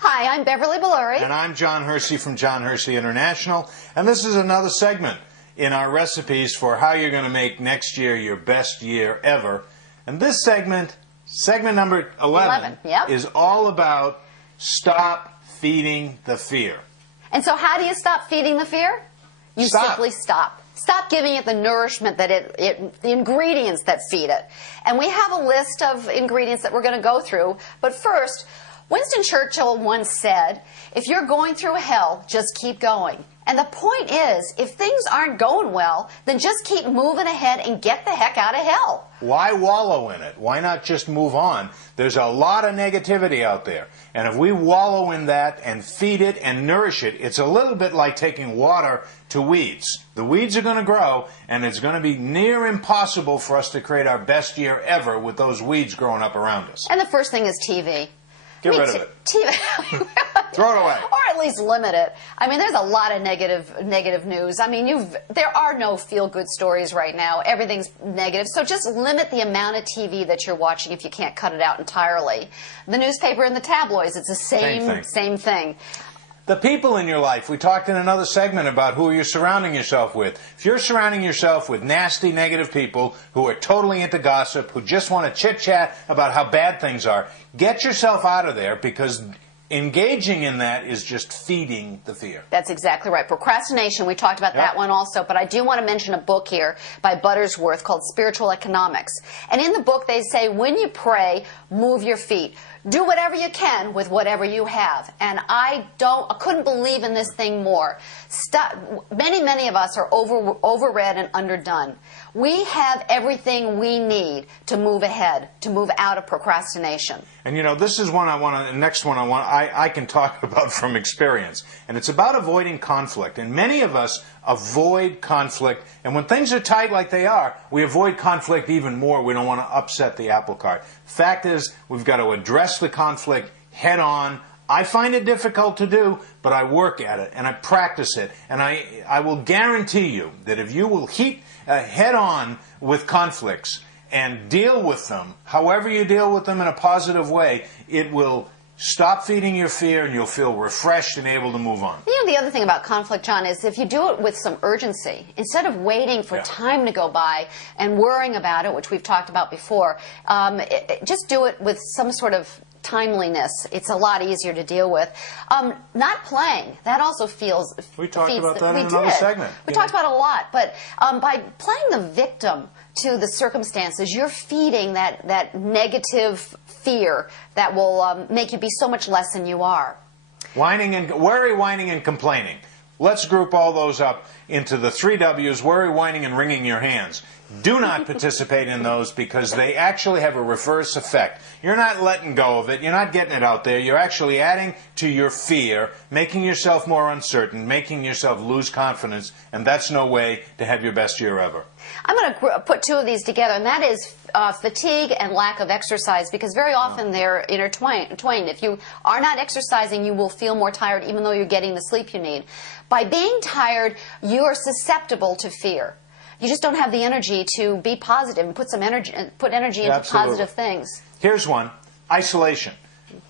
Hi, I'm Beverly Belluri. And I'm John Hersey from John Hersey International. And this is another segment in our recipes for how you're going to make next year your best year ever. And this segment number 11, yep, is all about stop feeding the fear. And so how do you stop feeding the fear? You simply stop. Stop giving it the nourishment that the ingredients that feed it. And we have a list of ingredients that we're going to go through. But first, Winston Churchill once said, if you're going through hell, just keep going. And the point is, if things aren't going well, then just keep moving ahead and get the heck out of hell. Why wallow in it? Why not just move on? There's a lot of negativity out there. And if we wallow in that and feed it and nourish it, it's a little bit like taking water to weeds. The weeds are going to grow, and it's going to be near impossible for us to create our best year ever with those weeds growing up around us. And the first thing is TV. Get rid of it. TV. Throw it away. Or at least limit it. I mean, there's a lot of negative news. I mean, there are no feel-good stories right now. Everything's negative. So just limit the amount of TV that you're watching if you can't cut it out entirely. The newspaper and the tabloids, it's the same thing. The people in your life. We talked in another segment about who you're surrounding yourself with. If you're surrounding yourself with nasty, negative people who are totally into gossip, who just want to chit-chat about how bad things are, get yourself out of there, because engaging in that is just feeding the fear. That's exactly right. Procrastination, we talked about that one also, but I do want to mention a book here by Buttersworth called Spiritual Economics. And in the book they say, when you pray, move your feet. Do whatever you can with whatever you have. And I couldn't believe in this thing more. Many of us are overread and underdone. We have everything we need to move ahead, to move out of procrastination. And you know, this is one I can talk about from experience. And it's about avoiding conflict. And many of us avoid conflict. And when things are tight like they are, we avoid conflict even more. We don't want to upset the apple cart. Fact is, we've got to address the conflict head on. I find it difficult to do, but I work at it and I practice it. And I will guarantee you that if you will head on with conflicts and deal with them, however you deal with them in a positive way, it will stop feeding your fear and you'll feel refreshed and able to move on. You know, the other thing about conflict, John, is if you do it with some urgency, instead of waiting for time to go by and worrying about it, which we've talked about before, just do it with some sort of timeliness. It's a lot easier to deal with. Not playing, that also feels... We talked about that in another segment. We talked about it a lot, but by playing the victim to the circumstances, you're feeding that negative fear that will make you be so much less than you are. Worry, whining, and complaining. Let's group all those up into the 3 W's, worry, whining, and wringing your hands. Do not participate in those, because they actually have a reverse effect. You're not letting go of it. You're not getting it out there. You're actually adding to your fear, making yourself more uncertain, making yourself lose confidence, and that's no way to have your best year ever. I'm going to put 2 of these together, and that is fatigue and lack of exercise, because very often they're intertwined. If you are not exercising, you will feel more tired even though you're getting the sleep you need. By being tired, you are susceptible to fear. You just don't have the energy to be positive and put energy into positive things. Here's one: isolation.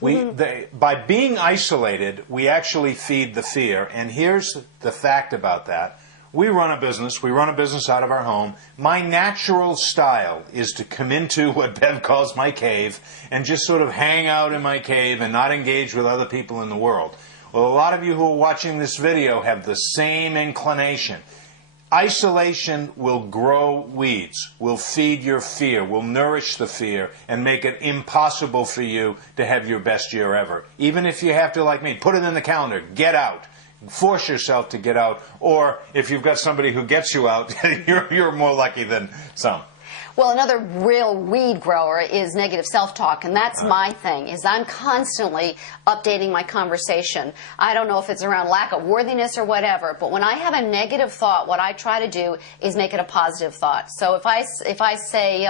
By being isolated, we actually feed the fear. And here's the fact about that. We run a business out of our home. My natural style is to come into what Bev calls my cave and just sort of hang out in my cave and not engage with other people in the world. Well, a lot of you who are watching this video have the same inclination. Isolation will grow weeds, will feed your fear, will nourish the fear, and make it impossible for you to have your best year ever. Even if you have to, like me, put it in the calendar, get out. Force yourself to get out. Or if you've got somebody who gets you out, you're more lucky than some. Well, another real weed grower is negative self-talk, and that's my thing, is I'm constantly updating my conversation. I don't know if it's around lack of worthiness or whatever, but when I have a negative thought, what I try to do is make it a positive thought. So if I say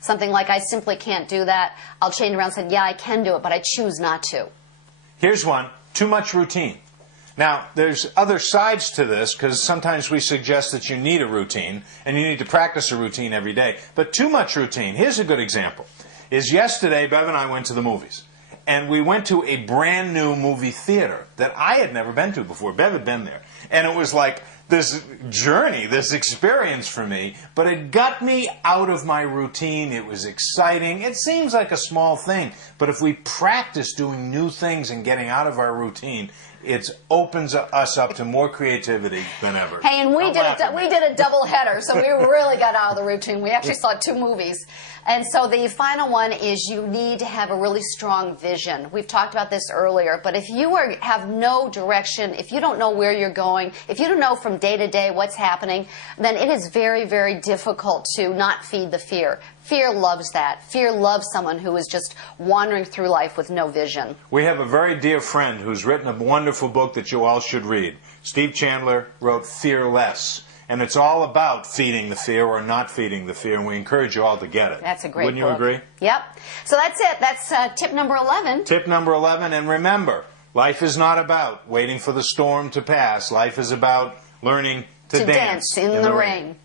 something like, I simply can't do that, I'll change around and say, yeah, I can do it, but I choose not to. Here's one: too much routine. Now, there's other sides to this, because sometimes we suggest that you need a routine, and you need to practice a routine every day. But too much routine, here's a good example, is yesterday Bev and I went to the movies. and we went to a brand new movie theater that I had never been to before. Bev had been there. And it was like this journey, this experience for me, but it got me out of my routine. It was exciting. It seems like a small thing, but if we practice doing new things and getting out of our routine, it opens us up to more creativity than ever. Hey, and we did a double header, so we really got out of the routine. We actually saw 2 movies. And so the final one is you need to have a really strong vision. We've talked about this earlier, but if you have no direction, if you don't know where you're going, if you don't know from day to day what's happening, then it is very, very difficult to not feed the fear. Fear loves that. Fear loves someone who is just wandering through life with no vision. We have a very dear friend who's written a wonderful book that you all should read. Steve Chandler wrote Fearless. And it's all about feeding the fear or not feeding the fear, and we encourage you all to get it. That's a great book. Wouldn't you agree? Yep. So that's it. That's tip number 11. Tip number 11, and remember, life is not about waiting for the storm to pass. Life is about learning to dance in the rain.